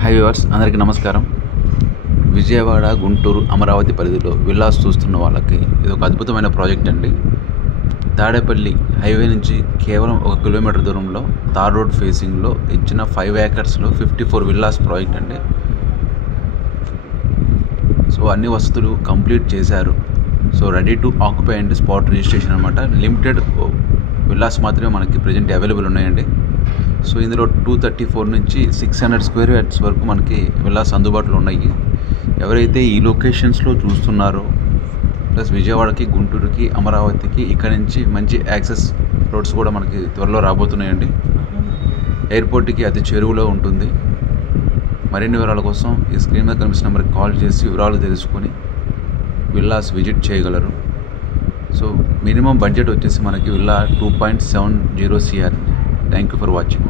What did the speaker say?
High viewers, అందరికీ నమస్కారం. విజయవాడ, గుంటూరు, అమరావతి పరిధిలో విల్లాస్ చూస్తున్న వాళ్ళకి ఇది ఒక అద్భుతమైన ప్రాజెక్ట్ అండి. తాడేపల్లి హైవే నుంచి కేవలం 1 కిలోమీటర్ దూరంలో తార్ రోడ్ ఫేసింగ్లో ఇచ్చిన 5 ఏకర్స్లో 54 విల్లాస్ ప్రాజెక్ట్ అండి. సో అన్ని వసతులు కంప్లీట్ చేశారు. So ready to occupy and spot registration అనమాట. లిమిటెడ్ విల్లాస్ మాత్రమే మనకి ప్రజెంట్ అవైలబుల్ ఉన్నాయండి. సో ఇందులో 234 నుంచి 600 స్క్వేర్ యార్డ్స్ వరకు మనకి విల్లాస్ అందుబాటులో ఉన్నాయి. ఎవరైతే ఈ లొకేషన్స్లో చూస్తున్నారో, ప్లస్ విజయవాడకి, గుంటూరుకి, అమరావతికి ఇక్కడ నుంచి మంచి యాక్సెస్ రోడ్స్ కూడా మనకి త్వరలో రాబోతున్నాయండి. ఎయిర్పోర్ట్కి అతి చేరువలో ఉంటుంది. మరిన్ని వివరాల కోసం ఈ స్క్రీన్ మీద కనిపిస్తున్న నెంబర్కి కాల్ చేసి వివరాలు తెలుసుకొని విల్లాస్ విజిట్ చేయగలరు. సో మినిమం బడ్జెట్ వచ్చేసి మనకి villa 2.70 CR. Thank you for watching.